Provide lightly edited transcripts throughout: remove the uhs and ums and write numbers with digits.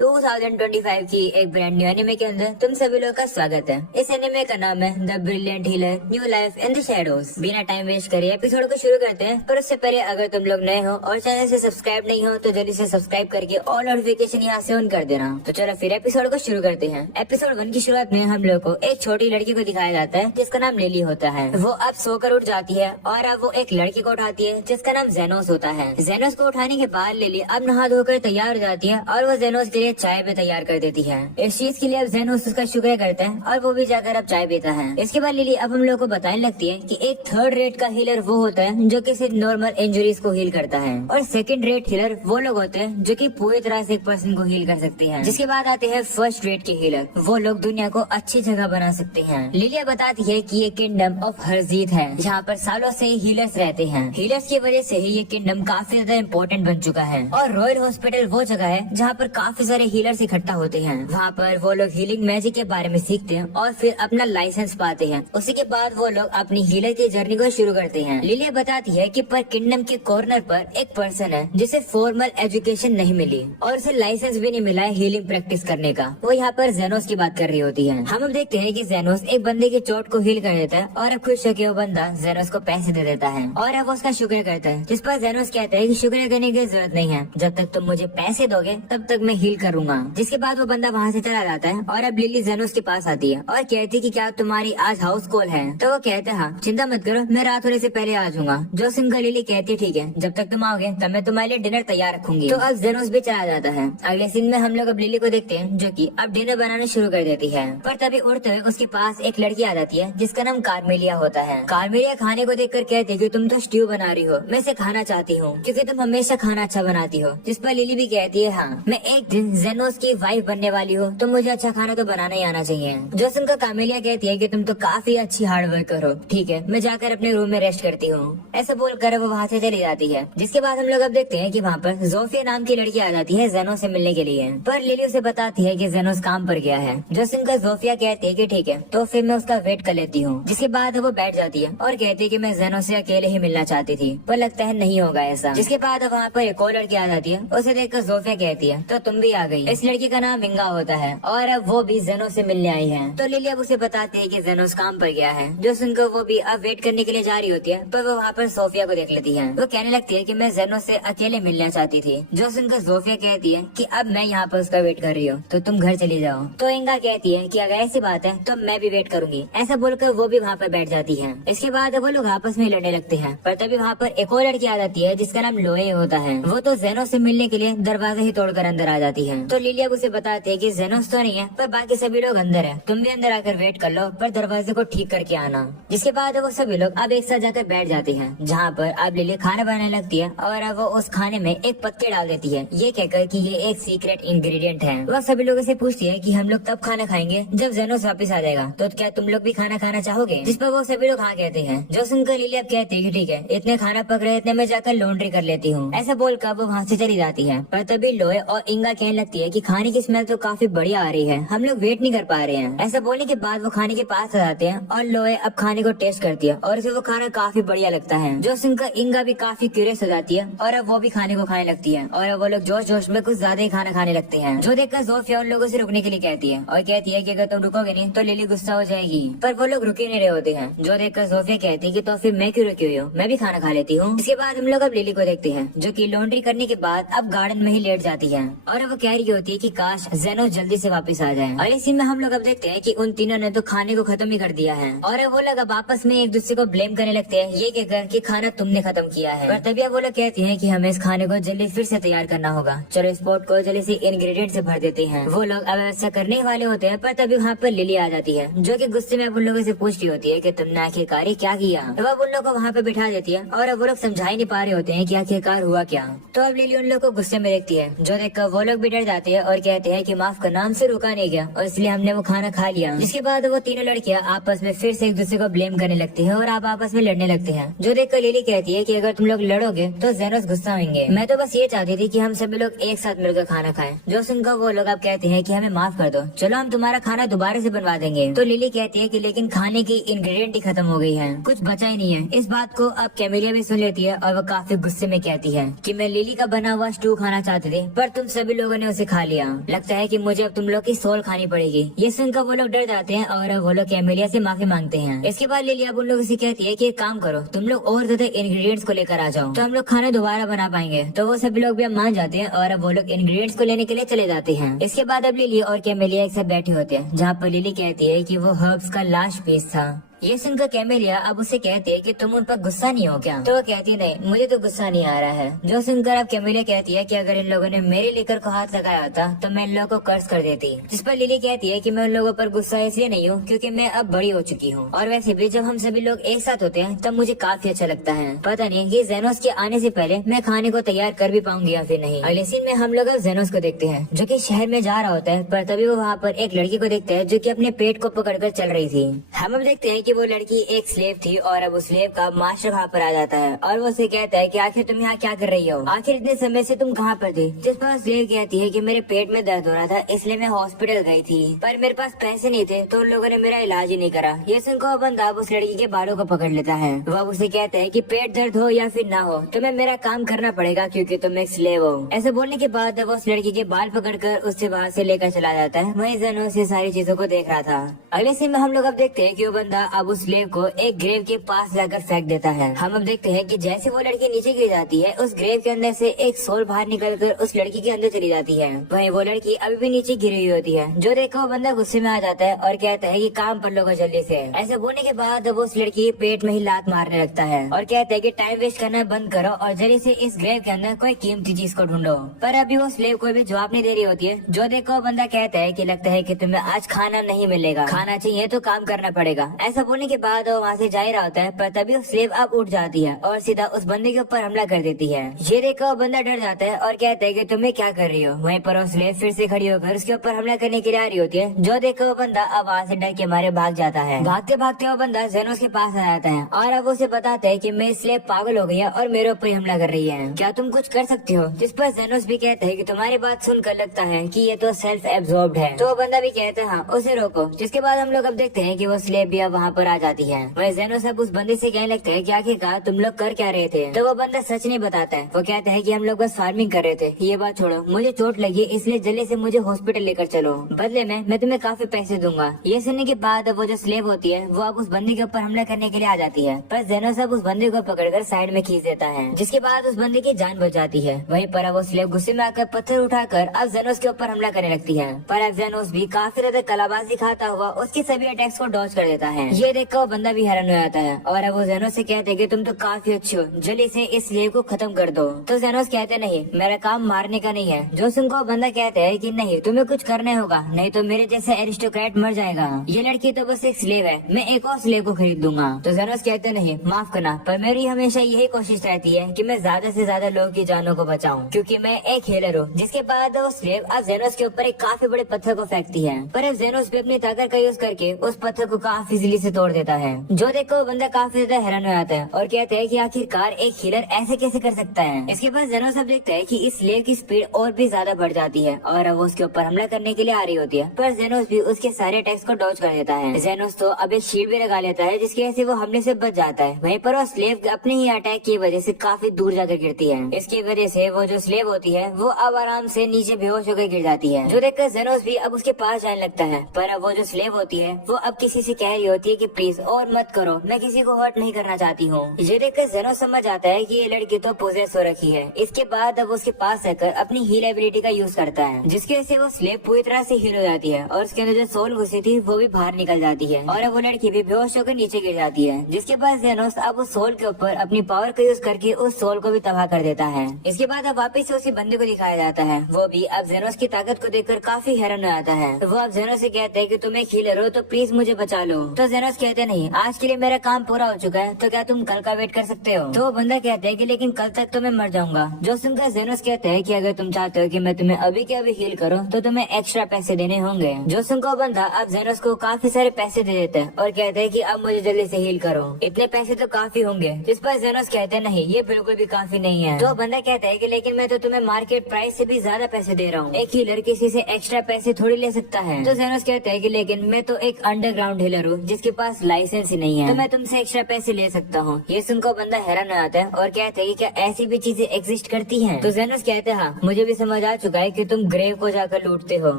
2025 की एक brand new anime के अंदर तुम सभी लोग का स्वागत है। इस एनिमे का नाम है the brilliant healer new life in the shadows. बिना टाइम वेस्ट करे एपिसोड को शुरू करते हैं, पर उससे पहले अगर तुम लोग नए हो और चैनल से सब्सक्राइब नहीं हो तो जल्दी से सब्सक्राइब करके ऑल नोटिफिकेशन यहाँ से ऑन कर देना। तो चलो फिर एपिसोड को शुरू करते हैं। एपिसोड 1 की शुरुआत में हम लोग को एक छोटी लड़की को दिखाया जाता है जिसका नाम लिली होता है। वो अब सोकर उठ जाती है और अब वो एक लड़की को उठाती है जिसका नाम जेनोस होता है। जेनोस को उठाने के बाद लिली अब नहा धोकर तैयार हो जाती है और वो जेनोस के लिए चाय भी तैयार कर देती है। इस चीज के लिए अब जेनोस उसका शुक्रिया करता है और वो भी जाकर अब चाय पीता है। इसके बाद लिली अब हम लोग को बताने लगती है कि एक थर्ड रेट का हीलर वो होता है जो कि सिर्फ नॉर्मल इंजरीज को हील करता है, और सेकंड रेट हीलर वो लोग होते हैं जो कि पूरी तरह से एक पर्सन को हील कर सकते हैं। जिसके बाद आते हैं फर्स्ट रेट के हीलर, वो लोग दुनिया को अच्छी जगह बना सकते हैं। लिलिया बताती है कि ये किंगडम ऑफ हरजीत है जहाँ पर सालों से हीलर्स रहते हैं। हीलर्स की वजह से ही ये किंगडम काफी ज्यादा इम्पोर्टेंट बन चुका है, और रॉयल हॉस्पिटल वो जगह है जहाँ पर काफी सारे हीलर्स इकट्ठा होते हैं। वहाँ पर वो लोग हीलिंग मैजिक के बारे में सीखते हैं और फिर अपना लाइसेंस पाते हैं। उसी के बाद वो लोग अपनी हीलर की जर्नी को शुरू करते हैं। लिलिया बताती है कि पर किंगडम के कॉर्नर पर एक पर्सन है जिसे फॉर्मल एजुकेशन नहीं मिली और उसे लाइसेंस भी नहीं मिला है हीलिंग प्रैक्टिस करने का। वो यहाँ पर जेनोस की बात कर रही होती है। हम अब देखते हैं कि जेनोस एक बंदे की चोट को हील कर देता है और अब खुश होकर वो बंदा जेनोस को पैसे दे देता है और अब वो उसका शुक्र करता है। जिस पर जेनोस कहता है कि शुक्र करने की जरूरत नहीं है, जब तक तुम मुझे पैसे दोगे तब तक मैं हील करूंगा। जिसके बाद वो बंदा वहाँ से चला जाता है और अब लिली जेनोस के पास आती है और कहती है कि क्या तुम्हारी आज हाउस कॉल है? तो वो कहते हैं हाँ, चिंता मत करो, मैं रात होने से पहले आ जाऊंगा। जो सुनकर लिली कहती है ठीक है, जब तक तुम आओगे तब मैं तुम्हारे लिए डिनर तैयार रखूंगी। तो अब जेनोस भी चला जाता है। अगले सीन में हम लोग अब लिली को देखते हैं जो कि अब डिनर बनाना शुरू कर देती है, पर तभी उड़ते हुए उसके पास एक लड़की आ जाती है जिसका नाम कार्मेलिया होता है। कार्मेलिया खाने को देखकर कहती है कि तुम तो स्ट्यू बना रही हो, मैं इसे खाना चाहती हूँ क्योंकि तुम हमेशा खाना अच्छा बनाती हो। जिस पर लिली भी कहती है हाँ, मैं एक दिन जेनोस की वाइफ बनने वाली हूँ तो मुझे अच्छा खाना तो बनाना ही आना चाहिए। जो सुनकर कार्मेलिया कहती है कि तुम तो काफी अच्छी हार्ड वर्कर हो, ठीक है मैं जाकर अपने रूम में रेस्ट करती हूँ। ऐसा बोलकर वो वहाँ से चली जाती है। जिसके बाद हम लोग अब देखते हैं कि वहाँ पर जोफिया नाम की लड़की आ जाती है जेनोस से मिलने के लिए, पर लिली उसे बताती है कि जेनोस काम पर गया है। जो सुनकर जोफिया कहती है कि ठीक है तो फिर मैं उसका वेट कर लेती हूँ। जिसके बाद वो बैठ जाती है और कहती है कि मैं जेनोस से अकेले ही मिलना चाहती थी, पर लगता है नहीं होगा ऐसा। जिसके बाद वहाँ पर एक और लड़की आ जाती है, उसे देखकर जोफिया कहती है तो तुम भी आ गई। इस लड़की का नाम मिंगा होता है और अब वो भी जेनोस से मिलने आई है। तो लिली अब उसे बताती है कि जेनोस काम पर गया है। जो सुनकर वो भी अब वेट करने के लिए जा रही होती है, पर वो वहाँ पर सोफिया को देख लेती है। वो कहने लगती है कि मैं जेनोस से अकेले मिलना चाहती थी। जो सुनकर जोफिया कहती है कि अब मैं यहाँ पर उसका वेट कर रही हूँ तो तुम घर चली जाओ। तो इंगा कहती है कि अगर ऐसी बात है तो मैं भी वेट करूंगी। ऐसा बोलकर वो भी वहाँ पर बैठ जाती है। इसके बाद वो लोग आपस में लड़ने लगते हैं, पर तभी वहाँ पर एक और लड़की आ जाती है जिसका नाम लोए होता है। वो तो जेनोस से मिलने के लिए दरवाजा ही तोड़कर अंदर आ जाती है। तो लिली अब उसे बताती है कि जेनोस तो नहीं है पर बाकी सभी लोग अंदर है, तुम भी अंदर आकर वेट कर लो पर दरवाजे को ठीक करके आना। जिसके बाद वो सभी लोग अब एक साथ जाकर बैठ जाते हैं, जहाँ पर अब लिली खाना बनाने लगती है और अब वो उस खाने में एक पत्ते डाल देती है, ये कहकर कि ये एक सीक्रेट इंग्रेडिएंट है। वह सभी लोगों से पूछती है कि हम लोग तब खाना खाएंगे जब जेनोस वापस आ जाएगा, तो क्या तुम लोग भी खाना खाना चाहोगे? जिस पर वो सभी लोग हाँ कहते हैं। जो सुनकर लिली अब कहती है कि ठीक है, इतने खाना पक रहे इतने मैं जाकर लॉन्ड्री कर लेती हूँ। ऐसा बोलकर वो वहाँ से चली जाती है, पर तभी लोए और इंगा कहने लगती है कि खाने की स्मेल तो काफी बढ़िया आ रही है, हम लोग वेट नहीं कर पा रहे हैं। ऐसा बोलने के बाद वो खाने के पास आ जाते हैं और लोए अब खाने को टेस्ट करती है और उसे वो खाना काफी बढ़िया लगता है। जो सुनकर इंगा भी काफी क्यूरियस हो जाती है और अब वो भी खाने को खाने लगती है और अब वो लोग जोश जोश में कुछ ज्यादा ही खाना खाने लगते हैं। जो देखकर जोफिया उन लोगों से रुकने के लिए कहती है और कहती है कि अगर तुम रुकोगे नहीं तो लिली गुस्सा हो जाएगी, पर वो लोग रुके नहीं रहे होते हैं। जो देखकर जोफिया कहती है कि तो फिर मैं क्यों रुकी हुई हूँ, मैं भी खाना खा लेती हूँ। इसके बाद हम लोग अब लिली को देखते हैं जो कि लॉन्ड्री करने के बाद अब गार्डन में ही लेट जाती है और अब वो कह रही होती है कि काश जेनोस जल्दी से वापस आ जाए। और इसी में हम लोग अब देखते हैं कि उन तीनों ने तो खाने को खत्म ही कर दिया है और वो लोग अब आपस में एक दूसरे को ब्लेम करने लगते हैं, ये कहकर कि खाना तुमने खत्म किया है। पर तभी वो लोग कहती हैं कि हमें इस खाने को जल्दी फिर से तैयार करना होगा, चलो इस पॉट को जल्दी से इंग्रेडिएंट से भर देते हैं। वो लोग अब ऐसा करने वाले होते हैं, पर तभी वहाँ पर लिली आ जाती है जो कि गुस्से में उन लोगों से पूछती होती है कि तुमने आखिरकार क्या किया। वो उन लोग को वहाँ पे बिठा देती है और अब वो लोग समझा ही नहीं पा रहे होते हैं कि आखिरकार हुआ क्या। तो अब लिली उन लोग को गुस्से में देखती है, जो देखकर वो लोग भी डर जाते हैं और कहते हैं कि माफ करना, हमसे रुका नहीं गया और इसलिए हमने वो खाना खा लिया। जिसके बाद वो तीनों लड़कियां आपस में फिर से एक दूसरे को ब्लेम करने लगती हैं और आप आपस में लड़ने लगते हैं। जो देखकर लिली कहती है कि अगर तुम लोग लड़ोगे तो जेनोस गुस्सा होंगे, मैं तो बस ये चाहती थी कि हम सभी लोग एक साथ मिलकर खाना खाएं। जो सुनकर वो लोग अब कहते हैं कि हमें माफ कर दो, चलो हम तुम्हारा खाना दोबारा से बनवा देंगे। तो लिली कहती है कि लेकिन खाने की इंग्रेडिएंट ही खत्म हो गई है, कुछ बचा ही नहीं है। इस बात को अब कैमेलिया भी सुन लेती है और वो काफी गुस्से में कहती है कि मैं लिली का बना हुआ स्टू खाना चाहती थी, पर तुम सभी लोगों ने उसे खा लिया। लगता है कि मुझे अब तुम लोग की सोल खानी पड़ेगी। ये सुनकर वो लोग डर जाते हैं और अब वो लोग कैमेलिया से माफी मांगते हैं। इसके बाद लिली अब उन लोगों से कहती है कि एक काम करो, तुम लोग और ज्यादा इंग्रेडिएंट्स को लेकर आ जाओ तो हम लोग खाना दोबारा बना पाएंगे। तो वो सभी लोग भी अब मान जाते हैं और अब वो लोग इंग्रेडिएंट्स को लेने के लिए चले जाते हैं। इसके बाद अब लिली और कैमेलिया एक साथ बैठे होते हैं, जहाँ पर लिली कहती है कि वो हर्ब्स का लास्ट पीस था। ये सुनकर कैमेलिया अब उसे कहती है कि तुम उन पर गुस्सा नहीं हो क्या? तो वो कहती है नहीं, मुझे तो गुस्सा नहीं आ रहा है। जो सुनकर अब कैमेलिया कहती है कि अगर इन लोगों ने मेरे लेकर को हाथ लगाया होता तो मैं इन लोगों को कर्ज कर देती। जिस पर लिली कहती है कि मैं उन लोगों पर गुस्सा इसलिए नहीं हूँ क्योंकि मैं अब बड़ी हो चुकी हूँ, और वैसे भी जब हम सभी लोग एक साथ होते हैं तब मुझे काफी अच्छा लगता है। पता नहीं कि जेनोस के आने से पहले मैं खाने को तैयार कर भी पाऊंगी या फिर नहीं। अगले सीन में हम लोग अब जेनोस को देखते हैं जो कि शहर में जा रहा होता है, पर तभी वो वहाँ पर एक लड़की को देखता है जो कि अपने पेट को पकड़कर चल रही थी। हम अब देखते हैं कि वो लड़की एक स्लेव थी और अब उस स्लेव का मास्टर वहाँ पर आ जाता है और वो उसे कहता है कि आखिर तुम यहाँ क्या कर रही हो, आखिर इतने समय से तुम कहाँ पर थी? जिस पर स्लेव कहती है कि मेरे पेट में दर्द हो रहा था इसलिए मैं हॉस्पिटल गई थी, पर मेरे पास पैसे नहीं थे तो उन लोगों ने मेरा इलाज ही नहीं करा। ये सुनकर वो बंदा उस लड़की के बालों को पकड़ लेता है। वो उसे कहता है कि पेट दर्द हो या फिर ना हो तुम्हें मेरा काम करना पड़ेगा क्योंकि तुम एक स्लेव हो। ऐसे बोलने के बाद वो उस लड़की के बाल पकड़कर उससे बाहर से लेकर चला जाता है। वहीं जेनोस ये सारी चीजों को देख रहा था। अगले सीन में हम लोग अब देखते हैं कि वो बंदा अब उस स्लेव को एक ग्रेव के पास लाकर फेंक देता है। हम अब देखते हैं कि जैसे वो लड़की नीचे गिर जाती है उस ग्रेव के अंदर से एक सोल बाहर निकलकर उस लड़की के अंदर चली जाती है। वहीं वो लड़की अभी भी नीचे गिरी हुई होती है। जो देखकर वो बंदा गुस्से में आ जाता है और कहता है कि काम पर लोगों जल्दी से। ऐसे बोलने के बाद वो उस लड़की के पेट में ही लात मारने लगता है और कहता है कि टाइम वेस्ट करना बंद करो और जल्दी से इस ग्रेव के अंदर कोई कीमती चीज को ढूंढो। पर अभी वो स्लेव कोई भी जवाब नहीं दे रही होती है। जो देखो वो बंदा कहता है कि लगता है कि तुम्हें आज खाना नहीं मिलेगा, खाना चाहिए तो काम करना पड़ेगा। ऐसा बोलने के बाद वो वहाँ से जा ही रहा होता है, पर तभी वो स्लेव अब उठ जाती है और सीधा उस बंदे के ऊपर हमला कर देती है। ये देखकर वो बंदा डर जाता है और कहता है कि तुम्हें क्या कर रही हो। वहीं पर वो स्लेव फिर से खड़ी होकर उसके ऊपर हमला करने के लिए आ रही होती है। जो देखकर वो बंदा अब वहाँ से डर के मारे भाग जाता है। भागते भागते वो बंदा जेनोस के पास आ जाता है और अब उसे बताता है कि मैं स्लेव पागल हो गई है और मेरे ऊपर हमला कर रही है, क्या तुम कुछ कर सकती हो? जिस पर जेनोस भी कहता है कि तुम्हारी बात सुनकर लगता है कि ये तो सेल्फ एब्जॉर्ब्ड है। तो वो बंदा भी कहता है हाँ उसे रोको। जिसके बाद हम लोग अब देखते हैं कि वो स्लेव भी अब वहाँ पर आ जाती है। वही जेनोस अब उस बंदे से कहने लगता है कि आखिरकार तुम लोग कर क्या रहे थे? तो वो बंदा सच नहीं बताता है। वो कहता है कि हम लोग बस फार्मिंग कर रहे थे। ये बात छोड़ो, मुझे चोट लगी इसलिए जल्दी से मुझे हॉस्पिटल लेकर चलो, बदले में मैं तुम्हें काफी पैसे दूंगा। ये सुनने के बाद वो जो स्लेव होती है वो अब उस बंदे के ऊपर हमला करने के लिए आ जाती है, पर जेनोस अब उस बंदे को पकड़कर साइड में खींच देता है, जिसके बाद उस बंदे की जान बच जाती है। वहीं पर अब वो स्लेव गुस्से में आकर पत्थर उठाकर अब जेनोस के ऊपर हमला करने लगती है, पर अब जेनोस भी काफी ज्यादा कलाबाजी दिखाता हुआ उसके सभी अटैक्स को डॉज कर देता है। ये देखकर वो बंदा भी हैरान हो जाता है और अब वो जेनोस से कहते हैं कि तुम तो काफी अच्छे हो, जल्दी से इस स्लेव को खत्म कर दो। तो जेनोस कहते नहीं, मेरा काम मारने का नहीं है। जो सुनको बंदा कहते है कि नहीं तुम्हें कुछ करने होगा, नहीं तो मेरे जैसे एरिस्टोक्रेट मर जाएगा। ये लड़की तो बस एक स्लेव है, मैं एक और स्लेव को खरीद दूंगा। तो जेनोस कहते नहीं, माफ करना पर मेरी हमेशा यही कोशिश रहती है कि मैं ज्यादा से ज्यादा लोगों की जानों को बचाऊं, क्योंकि मैं एक हीलर हूँ। जिसके बाद वो स्लेव अब जेनोस के ऊपर एक काफी बड़े पत्थर को फेंकती है, पर अब जेनोस भी अपनी ताकत का यूज करके उस पत्थर को काफी इजीली से तोड़ देता है। जो देखो बंदा काफी ज्यादा हैरान हो जाता है और कहते हैं कि आखिरकार एक हीलर ऐसे कैसे कर सकता है। इसके बाद जेनोस अब देखता है कि इस स्लेव की स्पीड और भी ज्यादा बढ़ जाती है और अब वो उसके ऊपर हमला करने के लिए आ रही होती है, पर जेनोस भी उसके सारे अटैक्स को डॉज कर देता है। जेनोस तो अब एक शील्ड भी लगा लेता है जिसकी वजह से वो हमले से बच जाता है। वहीं पर वो स्लेव अपने ही अटैक की वजह से काफी दूर जाकर गिरती है। इसकी वजह से वो जो स्लेव होती है वो अब आराम से नीचे बेहोश होकर गिर जाती है। जो देखकर जेनोस भी अब उसके पास जाने लगता है, पर अब वो जो स्लेव होती है वो अब किसी से कह रही होती है कि प्लीज और मत करो, मैं किसी को हर्ट नहीं करना चाहती हूँ। ये देखकर जेनोस समझ आता है कि ये लड़की तो पोजेस हो रखी है। इसके बाद अब उसके पास आकर अपनी हील एबिलिटी का यूज करता है, जिसकी वजह से वो स्लेव पूरी तरह से हील हो जाती है और उसके अंदर जो सोल घुसी थी वो भी बाहर निकल जाती है और अब वो लड़की भी बेहोश होकर नीचे गिर जाती है। जिसके बाद जेनोस अब उस सोल के ऊपर अपनी पावर का यूज करके उस सोल को भी तबाह कर देता है। इसके बाद अब वापस से उसी बंदे को दिखाया जाता है। वो भी अब जेनोस की ताकत को देखकर काफी हैरान हो जाता है। वो अब जेनोस से कहते हैं कि तुम एक हीलर हो तो प्लीज मुझे बचा लो। तो जेनोस कहते नहीं, आज के लिए मेरा काम पूरा हो चुका है, तो क्या तुम कल का वेट कर सकते हो? तो वो बंदा कहते हैं कि लेकिन कल तक तो मैं मर जाऊंगा। जो सुनकर जेनोस कहते हैं कि अगर तुम चाहते हो कि मैं तुम्हें अभी के अभी हील करूं तो तुम्हें एक्स्ट्रा पैसे देने होंगे। जो सुनकर बंदा अब जेनोस को काफी सारे पैसे दे देता है और कहते हैं कि अब मुझे जल्दी से हील करो, इतने पैसे तो काफी होंगे। जिस पर जेनोस कहते हैं नहीं, ये बिल्कुल भी काफी नहीं है। तो बंदा कहता है कि लेकिन मैं तो तुम्हें मार्केट प्राइस से भी ज्यादा पैसे दे रहा हूँ, एक हीलर किसी से एक्स्ट्रा पैसे थोड़ी ले सकता है। तो जेनोस कहते हैं कि लेकिन मैं तो एक अंडरग्राउंड हीलर हूँ जिसकी पास लाइसेंस ही नहीं है तो मैं तुमसे एक्स्ट्रा पैसे ले सकता हूँ। ये सुनकर बंदा हैरान हो जाता है और कहते हैं कि क्या ऐसी भी चीजें एग्जिस्ट करती हैं? तो जेनस कहते हैं हाँ, मुझे भी समझ आ चुका है कि तुम ग्रेव को जाकर लूटते हो।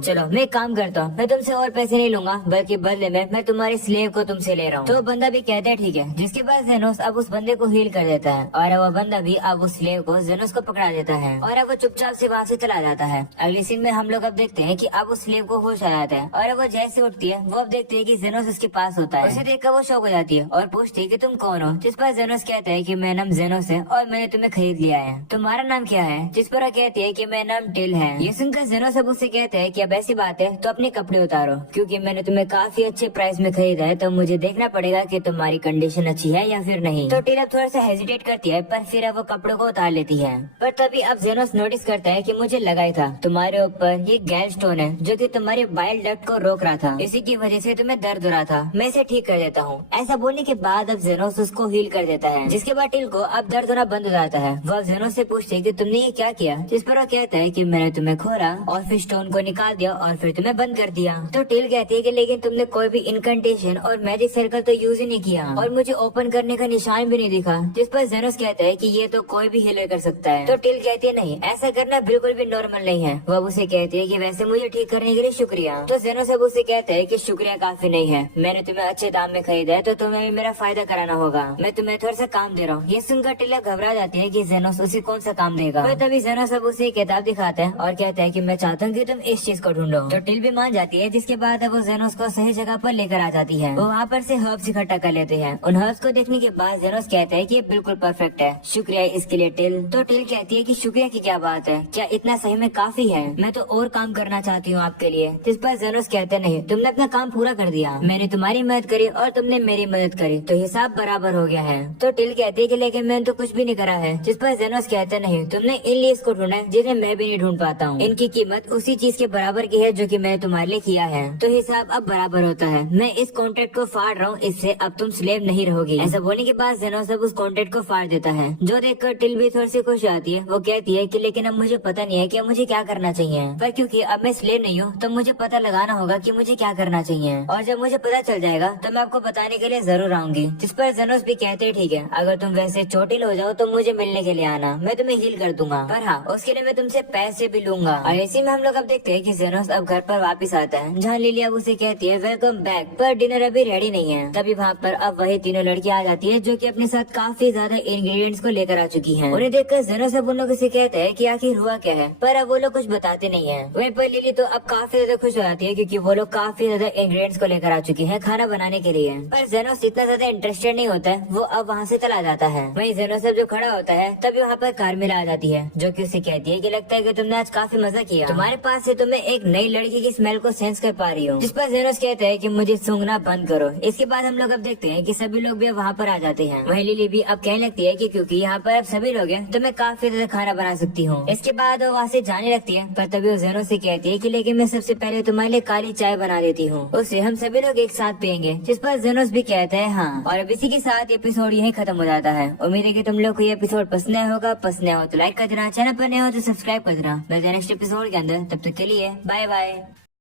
चलो मैं एक काम करता हूँ, मैं तुमसे और पैसे नहीं लूंगा, बल्कि बदले में मैं तुम्हारे स्लेव को तुमसे ले रहा हूँ। तो बंदा भी कहता है ठीक है, जिसके बाद जेनोस अब उस बंदे को हील कर देता है और वो बंदा भी अब उस स्लेव को जेनोस को पकड़ा देता है और अब वो चुपचाप से वहाँ से चला जाता है। अगले सीन में हम लोग अब देखते हैं कि अब उस स्लेव को होश आ जाता है और वो जैसे उठती है वो अब देखते हैं कि जेनोस उसके पास होता है। उसे देखकर वो शौक हो जाती है और पूछती है कि तुम कौन हो? जिस पर जेनोस कहता है कि मेरा नाम जेनोस है और मैंने तुम्हें खरीद लिया है। तुम्हारा नाम क्या है? जिस पर वो कहती है कि मेरा नाम टिल है। ये सुनकर जेनोस अब उससे कहते हैं कि अब ऐसी बात है तो अपने कपड़े उतारो, क्योंकि मैंने तुम्हें काफी अच्छे प्राइस में खरीदा है, तो मुझे देखना पड़ेगा कि तुम्हारी कंडीशन अच्छी है या फिर नहीं। तो टिल अब थोड़ा सा हेजिटेट करती है पर फिर अब वो कपड़ों को उतार लेती है। पर तभी अब जेनोस नोटिस करता है कि मुझे लगा ही था तुम्हारे ऊपर ये गैल स्टोन है जो कि तुम्हारे बाइल डक्ट को रोक रहा था, इसी की वजह से तुम्हें दर्द हो रहा था, मैं इसे ठीक कर देता हूँ। ऐसा बोलने के बाद अब जेनोस उसको हील कर देता है, जिसके बाद टिल को अब दर्द होना बंद हो जाता है। वह जेनोस से पूछती है कि तुमने ये क्या किया? जिस पर वो कहता है कि मैंने तुम्हें खोरा और फिर स्टोन को निकाल दिया और फिर तुम्हें बंद कर दिया। तो टिल कहती है कि लेकिन तुमने कोई भी इनकंटेशन और मैजिक सर्कल तो यूज ही नहीं किया और मुझे ओपन करने का निशान भी नहीं दिखा। जिस पर जेनोस कहता है कि ये तो कोई भी हीलर कर सकता है। तो टिल कहती है नहीं, ऐसा करना बिल्कुल भी नॉर्मल नहीं है। वह उसे कहती है कि वैसे मुझे ठीक करने के लिए शुक्रिया। तो जेनोस अब उसे कहता है कि शुक्रिया काफी नहीं है, मैंने तुम्हें अच्छे दाम में खरीदा है तो तुम्हें भी मेरा फायदा कराना होगा, मैं तुम्हें थोड़ा सा काम दे रहा हूँ। ये सुनकर टिल घबरा जाती है कि जेनोस उसे कौन सा काम देगा। पर तभी जेनोस अब उसे किताब दिखाता है और कहता है कि मैं चाहता हूँ कि तुम इस चीज को ढूंढो। तो टिल भी मान जाती है, जिसके बाद वो जेनोस को सही जगह पर लेकर आ जाती है। वो वहाँ पर से हर्ब्स इकट्ठा कर लेते हैं। उन हर्ब्स को देखने के बाद जेनोस कहता है कि ये बिल्कुल परफेक्ट है, शुक्रिया इसके लिए टिल। तो टिल कहती है कि शुक्रिया की क्या बात है, क्या इतना सही में काफी है, मैं तो और काम करना चाहती हूँ आपके लिए। जिस पर जेनोस कहते नहीं, तुमने अपना काम पूरा कर दिया, मैंने तुम्हारी मदद करी और तुमने मेरी मदद करी, तो हिसाब बराबर हो गया है। तो टिल कहती है कि लेकिन मैंने तो कुछ भी नहीं करा है। जिस पर जेनोस कहते नहीं, तुमने इन लीव्स को ढूंढा है जिन्हें मैं भी नहीं ढूंढ पाता हूँ, इनकी कीमत उसी चीज के बराबर की है जो कि मैंने तुम्हारे लिए किया है, तो हिसाब अब बराबर होता है। मैं इस कॉन्ट्रैक्ट को फाड़ रहा हूँ, इससे अब तुम स्लेव नहीं रहोगी। ऐसा बोलने के बाद जेनोस अब उस कॉन्ट्रैक्ट को फाड़ देता है, जो देखकर टिल भी थोड़ी सी खुश आती है। वो कहती है कि लेकिन अब मुझे पता नहीं है कि मुझे क्या करना चाहिए, पर क्योंकि अब मैं स्लेव नहीं हूँ तो मुझे पता लगाना होगा कि मुझे क्या करना चाहिए, और जब मुझे पता चल जाएगा तो मैं आपको बताने के लिए जरूर आऊंगी। जिस पर जेनोस भी कहते हैं ठीक है, अगर तुम वैसे चोटिल हो जाओ तो मुझे मिलने के लिए आना, मैं तुम्हें हील कर दूंगा, पर हाँ उसके लिए मैं तुमसे पैसे भी लूंगा। और इसी में हम लोग अब देखते हैं कि जेनोस अब घर पर वापस आता है, जहाँ लिली अब उसे कहती है वेलकम बैक, पर डिनर अभी रेडी नहीं है। तभी वहाँ पर अब वही तीनों लड़कियां आ जाती है जो कि अपने साथ काफी ज्यादा इंग्रेडिएंट्स को लेकर आ चुकी हैं। उन्हें देखकर जेनोस अब उन लोगों से कहता है कि आखिर हुआ क्या है, पर अब वो लोग कुछ बताते नहीं है। वहीं पर लिली तो अब काफी ज्यादा खुश हो जाती है क्योंकि वो लोग काफी ज्यादा इंग्रेडिएंट्स को लेकर आ चुकी है खाना बनाने के लिए। पर जेनोस इतना ज्यादा इंटरेस्टेड नहीं होता है, वो अब वहाँ से चला जाता है। वहीं जेनोस अब जो खड़ा होता है तभी वहाँ पर कार्मेला आ जाती है, जो कि उसे कहती है कि लगता है कि तुमने आज काफी मजा किया, तुम्हारे पास से तुम्हें एक नई लड़की की स्मेल को सेंस कर पा रही हूँ। जिस पर जेनोस कहता है कि मुझे सूंघना बंद करो। इसके बाद हम लोग अब देखते हैं कि सभी लोग भी वहाँ पर आ जाते हैं। वहीं लिली भी अब कहने लगती है कि क्योंकि यहाँ पर अब सभी लोग हैं तो मैं काफी ज्यादा खाना बना सकती हूँ। इसके बाद वो वहाँ से जाने लगती है, पर तभी वो जेनोस से कहती है कि लेकिन मैं सबसे पहले तुम्हारे लिए काली चाय बना देती हूँ, उससे हम सभी लोग एक साथ पियेंगे। जिस पर जेनोस भी कहता है हाँ। और अब इसी के साथ एपिसोड यहीं खत्म हो जाता है। उम्मीद है कि तुम लोग को ये एपिसोड पसंद आया होगा। पसंद आया हो तो लाइक कर देना, चैनल पर नए हो तो सब्सक्राइब कर देना। मिलते हैं नेक्स्ट एपिसोड के अंदर, तब तक के लिए बाय बाय।